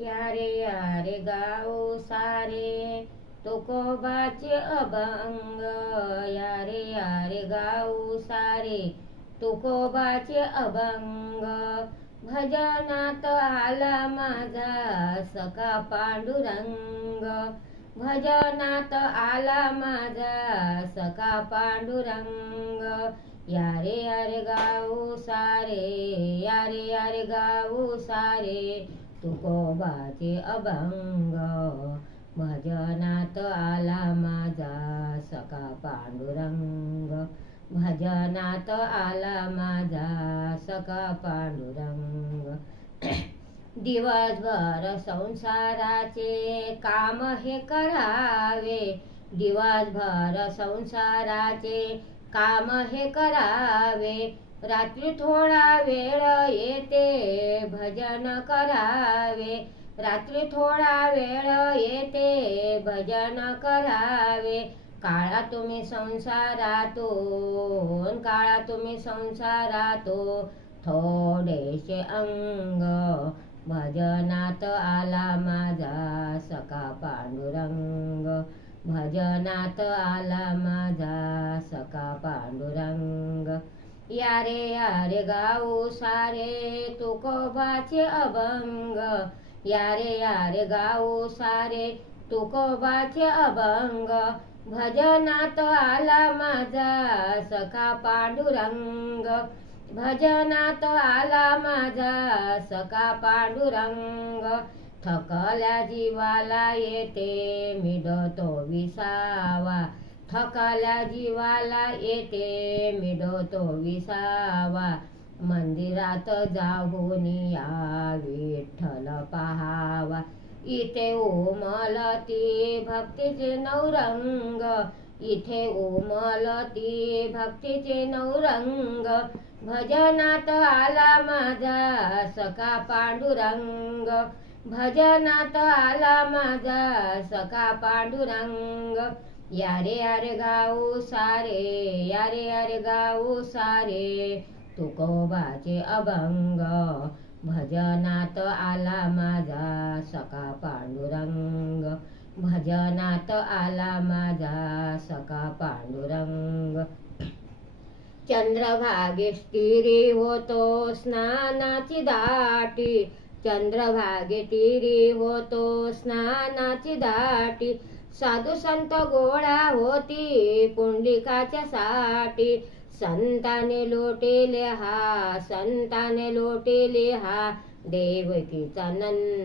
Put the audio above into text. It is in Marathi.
यारे गाओ सारे तुकोबाचे अभंग। यारे गाओ सारे तुकोबाचे अभंग। भजनात आला माझा सखा पांडुरंग। भजनात आला माझा सखा पांडुरंग। यारे गाओ सारे यारे गाओ सारे तुकोबाचे अभंग। भजनात आला माझा सखा पांडुरंग। भजनात आला माझा सखा पांडुरंग। दिवसभर संसाराचे काम हे करावे। दिवसभर संसाराचे काम हे करावे। रात्री थोडा वेळ येते भजन करावे। रात्री थोडा वेळ येते भजन करावे। काळा तुम्ही संसारातून थोडेसे अंग। भजनात आला माझा सखा पांडुरंग। भजनात आला माझा सखा पांडुरंग। यारे गाओ सारे तुकोबाचे अभंग। यारे गाओ सारे तुकोबाचे अभंग। भजनात आला माझा सखा पांडुरंग। भजनात आला माझा सखा पांडुरंग। थकल्या जीवाला येते मिळतो विसावा। थकल्या जीवाला येते मिळतो विसावा। मंदिरात जाऊन या विठ्ठल पहावा। इथे उमलती भक्तीचे नवरंग। इथे उमलती भक्तीचे नवरंग। भजनात आला माझा सखा पांडुरंग। भजनात आला माझा सखा पांडुरंग। यारे गाओ सारे यारे गाओ सारे तुकोबाचे अभंग। भजनात आला माझा सखा पांडुरंग। भजनात आला माझा सखा पांडुरंग। चंद्रभागेस तीरी होतो स्नानाची दाटी। चंद्रभागे तीरी होतो स्नानाची दाटी। साधू संत गोळा होती पुंडलिकाच्या साठी। संताने लोटेले हा देवकीचा नंद।